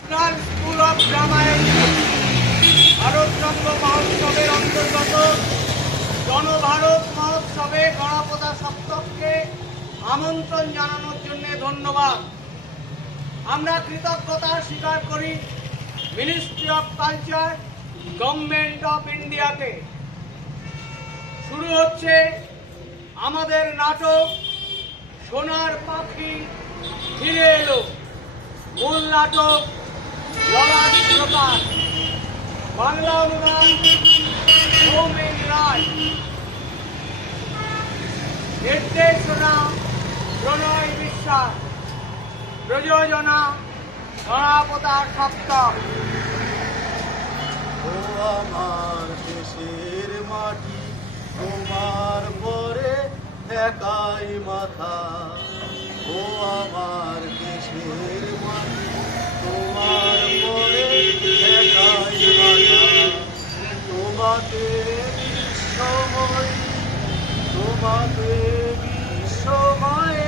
National school of drama Bharat Ratna মহোৎসবের অন্তর্গত জনভারত মহোৎসবে গণপতা সপ্তককে আমন্ত্রণ জানানোর জন্য ধন্যবাদ। আমরা কৃতজ্ঞতা স্বীকার করি ministry of culture, government of ইন্ডিয়াকে। শুরু হচ্ছে আমাদের নাটক সোনার পাখি ফিরে এলো। মূল নাটক ললাট প্রকাশ, বাংলা অনুবাদ সৌমেন রায়, নির্দেশনা প্রণয় বিশ্বাস, প্রযোজনা গণপতা সপ্তক। ও আমার দেশের মাটি, তোমার পরে একাই মাথা। ও আমার দেশের মাটি, তোমার পরে একাই মাথা। তোমাকে বিশ্বময়, তোমাকে বিশ্বময়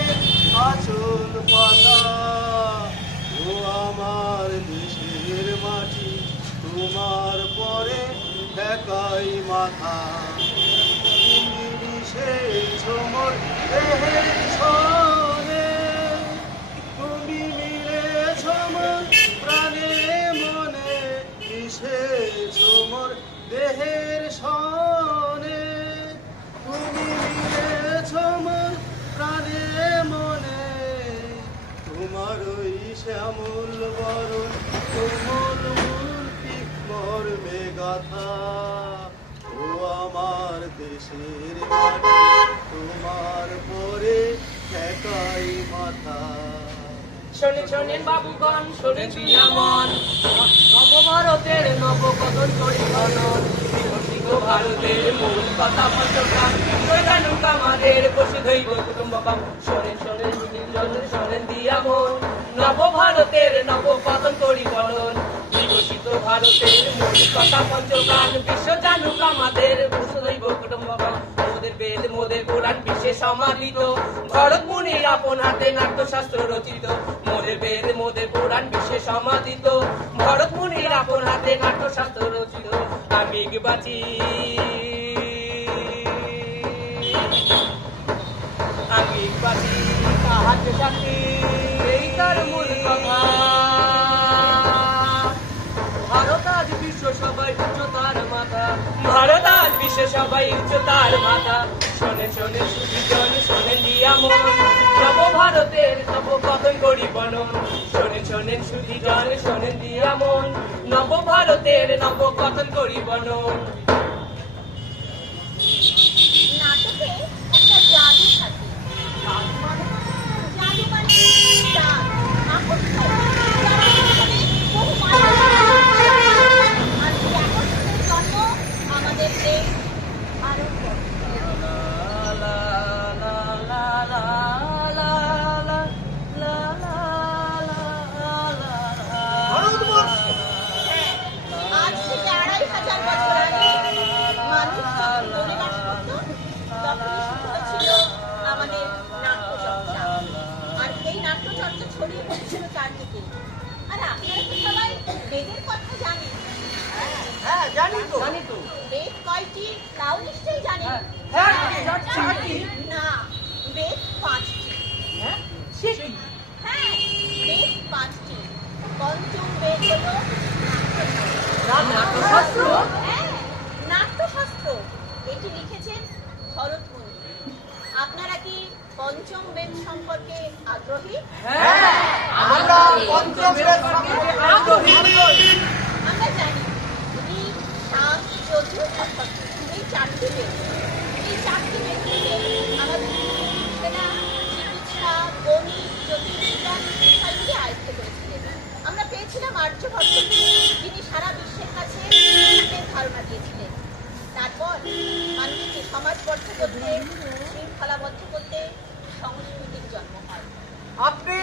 আচল পাতা। ও আমার দেশের মাটি, তোমার পরে একাই মাথা। তুমি মিশেছ মোর দেহের সনে, তুমি মিলেছ মোর প্রাণে মনে, মিশেছ মোর দেহের সনে। তুমি মিলেছ মোর প্রাণে মনে, তোমার ওই শ্যামল বরণ কোমল মূর্তি মর্মে গাথা। ও আমার দেশের মাটি, তোমার পরে একাই মাথা। শোনেন শোনেন বাবুগণ, শোনেন বিয়ামন, নবভারতের নবকথন পরিগণন। বিকশিত ভারতের মূল কথা পঞ্চগ্রাম, প্রধানুক আমাদের বসুধৈব কুটুম্বকম। শোনেন শোনেন শোনেন শোনেন বিয়ামন, নবভারতের নবকথন পরিগণন। বিকশিত ভারতের মূল কথা পঞ্চগ্রাম, বিশ্ব জানুক আমাদের বসুধৈব কুটুম্বকম। মোদের বেদ মোদের পুরাণ বিশ্বে সমাদিত, ভরত মুনির আপন হাতে নাট্যশাস্ত্র রচিত। মোদের বেদ মোদের পুরাণ বিশ্বে সমাদিত, ভরত মুনির আপন হাতে নাট্যশাস্ত্র রচিত। আমি বাঁচি আমি বাঁচি তাহাকে সাথী, এই তার মূল কথা। ভারত আজ বিশ্ব সবাই উচ্চতার মাথা, ভারত আজ বিশ্ব সবাই উচ্চতার মাথা। শোনেন শোনেন সুবিজন, শোনেন দিয়ামন, নবভারতের নবকথন করি বনন। শোনেন শোনেন সুবিজন, শোনেন দিয়ামন, নবভারতের নবকথন করি বনন। নাটকে একটা জাদু থাকে। জাদু মানে জাদু, আকর্ষণ, বহু মানুষ আর সেই আকর্ষণের জন্য আমাদের দেশ আরম্ভ। আজ থেকে 2500 বছর আগে মানুষ যখন বনবাস করত, তখনই শুরু হয়েছিল আমাদের নাট্যচর্চা। আর এই নাট্যচর্চা ছড়িয়ে পড়েছিল চারদিকে। আর আপনারা তো সবাই বেদের কথা জানেন। হ্যাঁ জানি তো। বেদ কয়টি তাও নিশ্চয়ই জানেন। হ্যাঁ চারটি। না, বেদ 5টি। হ্যাঁ বেদ 5টি। পঞ্চম বেদ হলো নাট্যশাস্ত্র। হ্যাঁ, নাট্যশাস্ত্র। এটি লিখেছেন ভরত মুনি। আপনারা কি পঞ্চম বেদ সম্পর্কে আগ্রহী? হ্যাঁ আমরা পঞ্চম বেদ সম্পর্কে আগ্রহী। আমরা জানি ঋক, সাম, যজুর, অথর্ব, এই 4টি বেদ। এই 4টি বেদ থেকে আমাদের সেনা, চিকিৎসা, গণিত, জ্যোতির্বিজ্ঞান বিষয়গুলি আয়ত্ত করেছিলেন। আমরা পেয়েছিলাম আর্যভট্টকে, যিনি সারা বিশ্বের কাছে জ্ঞানের ধারণা দিয়েছিলেন। তারপর মানুষকে সমাজবদ্ধ করতে, শৃঙ্খলাবদ্ধ করতে সংস্কৃতির জন্ম হয়। আপনি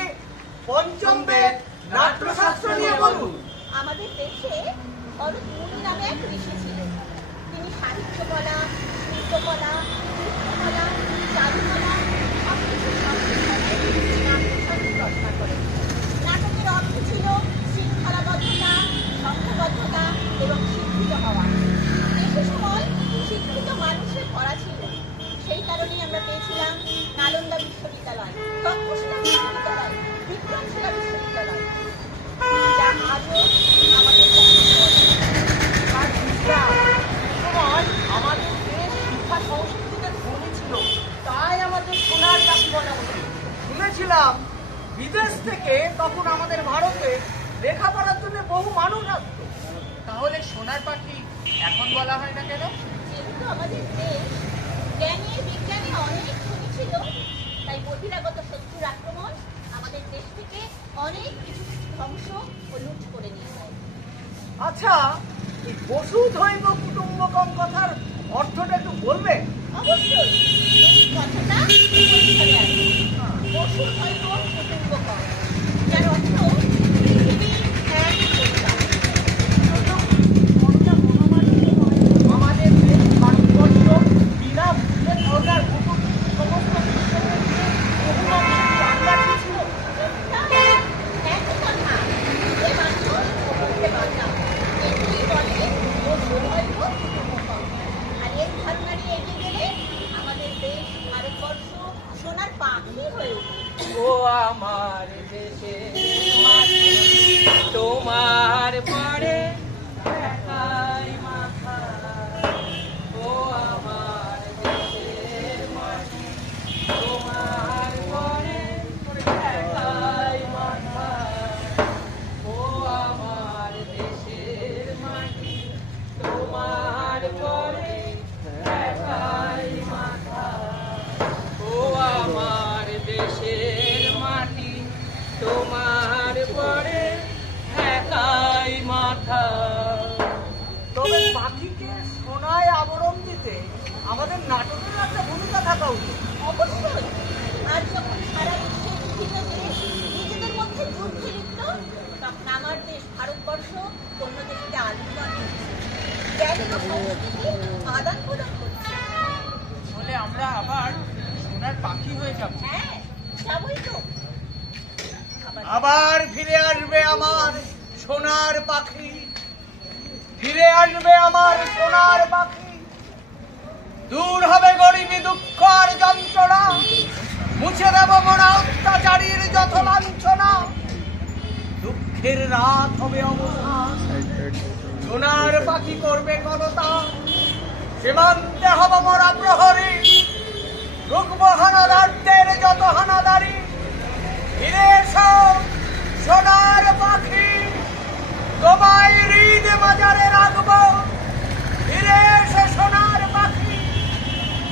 পঞ্চম বেদ নাট্যশাস্ত্র নিয়ে বলুন। আমাদের দেশে ভরত মুনি নামে এক ঋষি ছিলেন। তিনি সাহিত্যকলা, শিল্পকলা, নৃত্যকলা, চারুকলা সবকিছু সংমিশ্রণে নাট্যশাস্ত্র রচনা করেন। নাটকের অর্থ ছিল শৃঙ্খলা শুনছিলাম বিদেশ থেকে তখন আমাদের ভারতে লেখাপড়ার জন্য বহু মানুষ আসতো। তাহলে সোনার পাখি এখন বলা হয় না কেন? যেহেতু আমাদের দেশ জ্ঞানে বিজ্ঞানে অনেক ধনী ছিল, তাই বহিরাগত শত্রুর আক্রমণ আমাদের দেশ থেকে অনেক কিছু ধ্বংস ও লুট করে নিয়ে যায়। আচ্ছা, এই বসুধৈব কুটুম্বকম কথার অর্থটা একটু বলবে? অবশ্যই এই কথাটা পরীক্ষায় আসে। বসুধৈব কুটুম্বকম, যার অর্থ পৃথিবী এক পরিবার। আমাদের দেশ ভারতবর্ষ বিনামূল্যে ধর্নার হুকুম সমস্ত বিশ্বকে দিয়ে বহু মানুষের বাংলা ছিল। একই কথা, যে মানুষ বলতে পারলাম, এগুলি বলে বসুধৈব কুটুম্বকম। আর এই ধারণা নিয়ে এগিয়ে গেলে আমাদের দেশ ভারতবর্ষ সোনার পাখি হয়ে উঠবে। ও আমার দেশের মাটি, তোমার পরে একাই মাথা। ও আমার দেশের মাটি, তোমার পরে একাই মাথা। ও আমার দেশের মাটি, তোমার পরে একাই মাথা। ও আমার দেশের মাটি, তোমার পরে একাই মাথা। তবে পাখিকে সোনায় আবরণ দিতে আমাদের নাটকের একটা ভূমিকা থাকা উচিত। অবশ্যই আজ যখন সারা বিশ্বের বিভিন্ন দেশ নিজেদের মধ্যে যুদ্ধে লিপ্ত, তখন আমার দেশ ভারতবর্ষ অন্য দেশকে আলিঙ্গন করছে, জ্ঞান ও সংস্কৃতি আদান প্রদান করছে। হলে আমরা আবার সোনার পাখি হয়ে যাব। হ্যাঁ, যাবই তো। আবার ফিরে আসবে আমার সোনার পাখি, ফিরে আসবে আমার সোনার পাখি। দূর হবে গরিবী দুঃখ আর যন্ত্রণা, মুছে দেব মোরা অত্যাচারীর যত লাঞ্ছনা। দুঃখের রাত হবে অবসান, সোনার পাখি করবে কলতা। সীমান্তে হব মোরা প্রহরী, রুখব হানাদারদের যত হানাদারি। ফিরে এসো সোনার পাখি, তোমায় হৃদ মাজারে রাখবো। ফিরে এসো সোনার পাখি,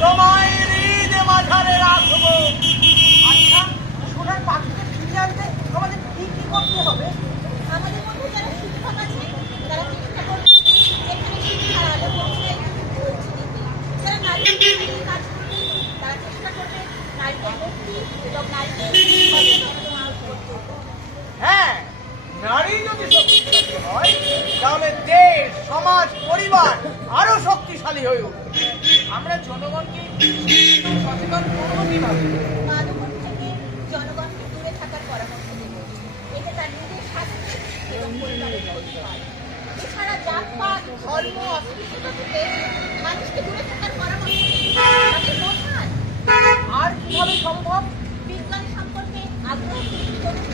তোমায় হৃদ মাঝারে রাখবো। আচ্ছা, সোনার পাখিকে ফিরিয়ে আনতে আমাদের কি কি করতে হবে? আমাদের মধ্যে যারা শিক্ষক আছে তারা চেষ্টা করবে যেখানে শিক্ষার আলো পৌঁছে পৌঁছে দিতে। যারা নারীদের নিয়ে কাজ করবে তারা চেষ্টা করবে নারীদের মুক্তি এবং নারীদের সচেতনতা করতে। হ্যাঁ, নারী যদি শক্তিশালী হয় তাহলে দেশ, সমাজ, পরিবার আরো শক্তিশালী হয়ে উঠবে। আমরা জনগণকে সচেতন করবো কিভাবে? মাদকতা থেকে জনগণকে দূরে থাকার পরামর্শ দেব। এতে তার নিজের স্বাস্থ্য এবং পরিবারের ক্ষতি হয়। এছাড়া জাতপাত, ধর্ম, অস্পৃশ্যতা থেকে মানুষকে দূরে থাকার পরামর্শ দেব। তাদের বোঝান আর কিভাবে সম্ভব? বিজ্ঞান সম্পর্কে আগ্রহ তৈরি করুন,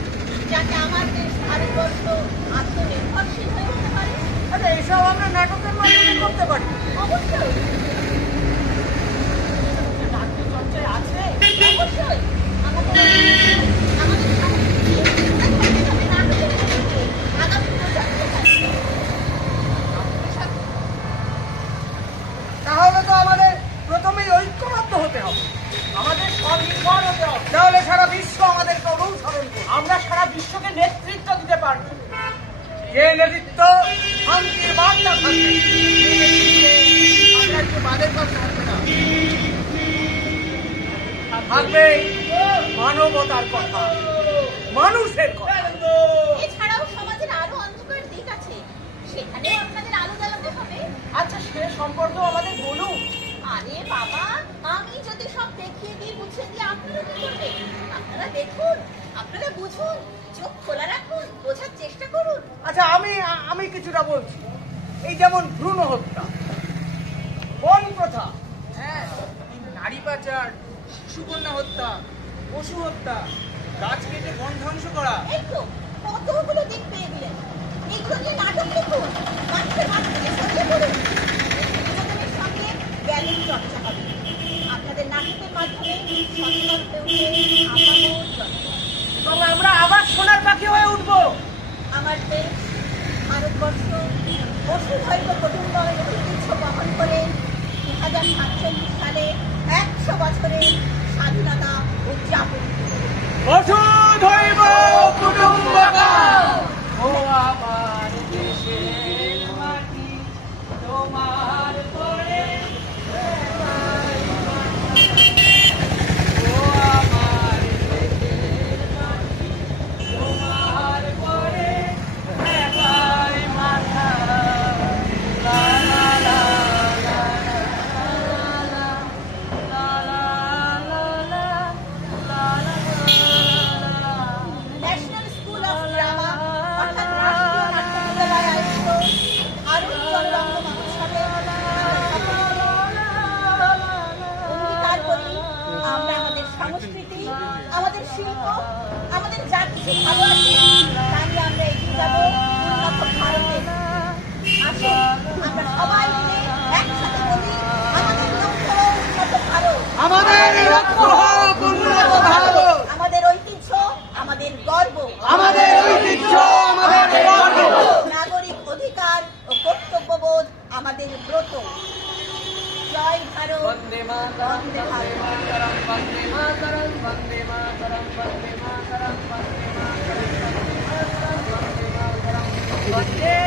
যাতে আমার দেশ ভারতবর্ষ আত্মনির্ভরশীল হয়ে উঠতে পারে। আচ্ছা, এসব আমরা নাটকের মাধ্যমে করতে পারি। অবশ্যই নাট্যচর্চায় আছে। অবশ্যই আমাদের সংস্কৃতি নাটকের মধ্যে আগামী প্রজন্মের কাছে। তাহলে তো আমাদের প্রথমেই ঐক্যবদ্ধ হতে হবে, আমাদের স্বনির্ভর হতে হবে। তাহলে সারা বিশ্ব আমাদেরকে অনুসরণ করবে, আমরা সারা বিশ্বকে নেতৃত্ব দিতে পারবো। যে নেতৃত্ব শান্তির বার্তা থাকবে, বাদের কথা থাকবে না, থাকবে মানবতার কথা, মানুষের কথা। এছাড়াও সমাজের আরো অন্ধকার দিক আছে, সেখানেও আপনাদের আলো জ্বালাতে হবে। আচ্ছা, সে সম্পর্কেও আমাদের বলুন। আরে বাবা, আমি যদি সব দেখিয়ে দিই, বুঝিয়ে দিই, আপনারা কি করবেন? আপনারা দেখুন, আপনারা বুঝুন, চোখ খোলা রাখুন, বোঝার চেষ্টা করুন। আচ্ছা, আমি কিছুটা বলছি। এই যেমন ভ্রূণ হত্যা, বন প্রথা, হ্যাঁ, নারী পাচার, শিশুকন্যা হত্যা, পশু হত্যা, গাছ কেটে বন ধ্বংস করা। এই তো কতগুলো দিক পেয়ে দিলেন। এগুলো নিয়ে নাটক লিখুন, মানুষের মাঝখানে ছড়িয়ে পড়ুন। বিনোদনের সঙ্গে জ্ঞানের চর্চা হবে। আপনাদের নাটকের মাধ্যমে সচেতন হয়ে উঠবে আপামর জনগণ। ভারতবর্ষ বসুধৈব কুটুম্বকের ঐতিহ্য বহন করে 2047 সালে 100 বছরের স্বাধীনতা উদযাপন করবে। বসুধৈব কুটুম্বকম। ও আমার দেশের মাটি তোমার করে একাই মাথা। ও আমার দেশের মাটি তোমার করে একাই মাথা। লা লা লা লা লা লা লা লা লা লা লা। ন্যাশনাল স্কুল অফ ড্রামা অর্থাৎ রাষ্ট্রীয় নাট্য বিদ্যালয় আয়োজিত আরুণ জলরঙ্গ মহোৎসবে আমরা সকলে অঙ্গীকার করি আমরা আমাদের সংস্কৃতি, আমাদের শিল্প, আমাদের যা কিছু ভালো আছে তা নিয়ে আমরা এগিয়ে যাব উন্নত ভারতে। আসুন আমরা সবাই মিলে একসাথে বলি আমাদের লক্ষ্য উন্নত ভারত, আমাদের লক্ষ্য হোক উন্নত ভারত, আমাদের ঐতিহ্য আমাদের গর্ব, আমাদের ঐতিহ্য আমাদের গর্ব, নাগরিক অধিকার ও কর্তব্যবোধ আমাদের ব্রত। জয় ভারত, বন্দে মাতরম, বন্দে ভারত। বন্দে মাতরম, বন্দে মাতরম, বন্দে মাতরম, বন্দে মাতরম, বন্দে মাতরম, বন্দে মাতরম, বন্দে